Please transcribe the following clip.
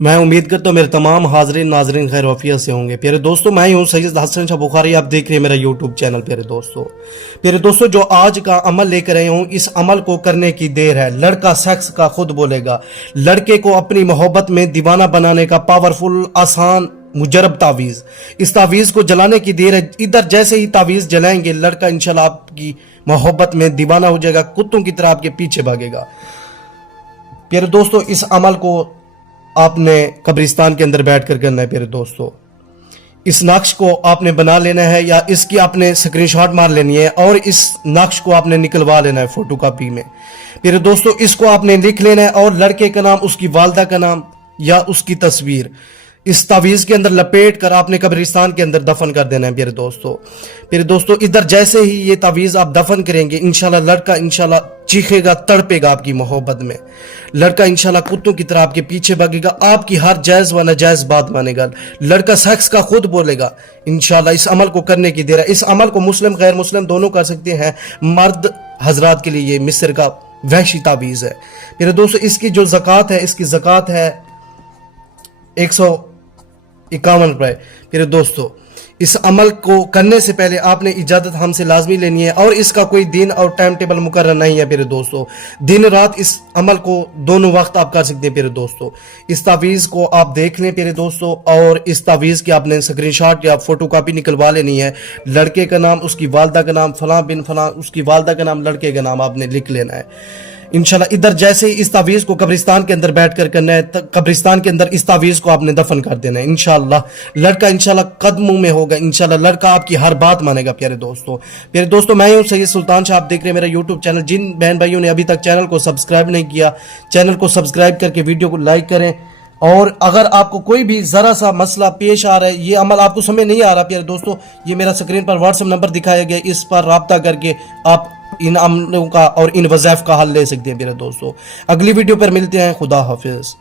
मैं उम्मीद करता हूँ मेरे तमाम हाजरीन नाजरीन खैर वफियत से होंगे। प्यारे दोस्तों, मैं हूँ सैयद हसन शाह बुखारी, आप देख रहे हैं मेरा यूट्यूब चैनल। प्यारे दोस्तों, जो आज का अमल लेकर आया हूँ, इस अमल को करने की देर है। लड़का सेक्स का खुद बोलेगा। लड़के को अपनी मोहब्बत में दीवाना बनाने का पावरफुल, आसान, मुजरब तावीज़। इस तावीज़ को जलाने की देर है। इधर जैसे ही तावीज़ जलाएंगे, लड़का इंशाल्लाह आपकी मोहब्बत में दीवाना हो जाएगा, कुत्तों की तरह आपके पीछे भागेगा। प्यारे दोस्तों, इस अमल को आपने कब्रिस्तान के अंदर बैठकर करना है। प्यारे दोस्तों, इस नक्श को आपने बना लेना है या इसकी आपने स्क्रीनशॉट मार लेनी है और इस नक्श को आपने निकलवा लेना है फोटो कॉपी में। प्यारे दोस्तों, इसको आपने लिख लेना है और लड़के का नाम, उसकी वालदा का नाम या उसकी तस्वीर इस तावीज़ के अंदर लपेट कर आपने कब्रिस्तान के अंदर दफन कर देना है। प्यारे दोस्तों, इधर जैसे ही ये तावीज़ आप दफन करेंगे, इंशाल्लाह लड़का इंशाल्लाह चीखेगा, तड़पेगा आपकी मोहब्बत में। लड़का इंशाल्लाह कुत्तों की तरह आपके पीछे भागेगा, आपकी हर जायज़ व नाजायज़ बात मानेगा। लड़का सेक्स का खुद बोलेगा। इंशाल्लाह इस अमल को करने की देर है। इस अमल को मुस्लिम गैर मुस्लिम दोनों कर सकते हैं। मर्द हजरात के लिए ये मिस्र का वहशी तावीज़ है। मेरे दोस्तों, इसकी जो ज़कात है, इसकी ज़कात है 151 रुपए। मेरे दोस्तों, इस अमल को करने से पहले आपने इजाज़त हमसे लाजमी लेनी है और इसका कोई दिन और टाइम टेबल मुकर्रर नहीं है। मेरे दोस्तों, दिन रात इस अमल को दोनों वक्त आप कर सकते हैं। मेरे दोस्तों, इस तावीज़ को आप देख लें मेरे दोस्तों, और इस तावीज़ की आपने स्क्रीनशॉट या फोटो कॉपी निकलवा लेनी है। लड़के का नाम, उसकी वालदा का नाम, फलां बिन फलां, उसकी वालदा का नाम, लड़के का नाम आपने लिख लेना है। इंशाल्लाह इधर जैसे ही इस तावीज़ को कब्रिस्तान के अंदर बैठकर करना है, कब्रिस्तान के अंदर इस तावीज़ को आपने दफन कर देना है। इंशाल्लाह लड़का इंशाल्लाह कदमों में होगा। इंशाल्लाह लड़का आपकी हर बात मानेगा। प्यारे दोस्तों, मैं हूं सैयद सुल्तान शाह, आप देख रहे हैं मेरा यूट्यूब चैनल। जिन बहन भाइयों ने अभी तक चैनल को सब्सक्राइब नहीं किया, चैनल को सब्सक्राइब करके वीडियो को लाइक करें। और अगर आपको कोई भी ज़रा सा मसला पेश आ रहा है, ये अमल आपको समझ नहीं आ रहा, प्यारे दोस्तों, ये मेरा स्क्रीन पर व्हाट्सएप नंबर दिखाया गया, इस पर राब्ता करके आप इन अमलों का और इन वज़ाइफ का हल ले सकते हैं। मेरे दोस्तों, अगली वीडियो पर मिलते हैं। खुदा हाफिज़।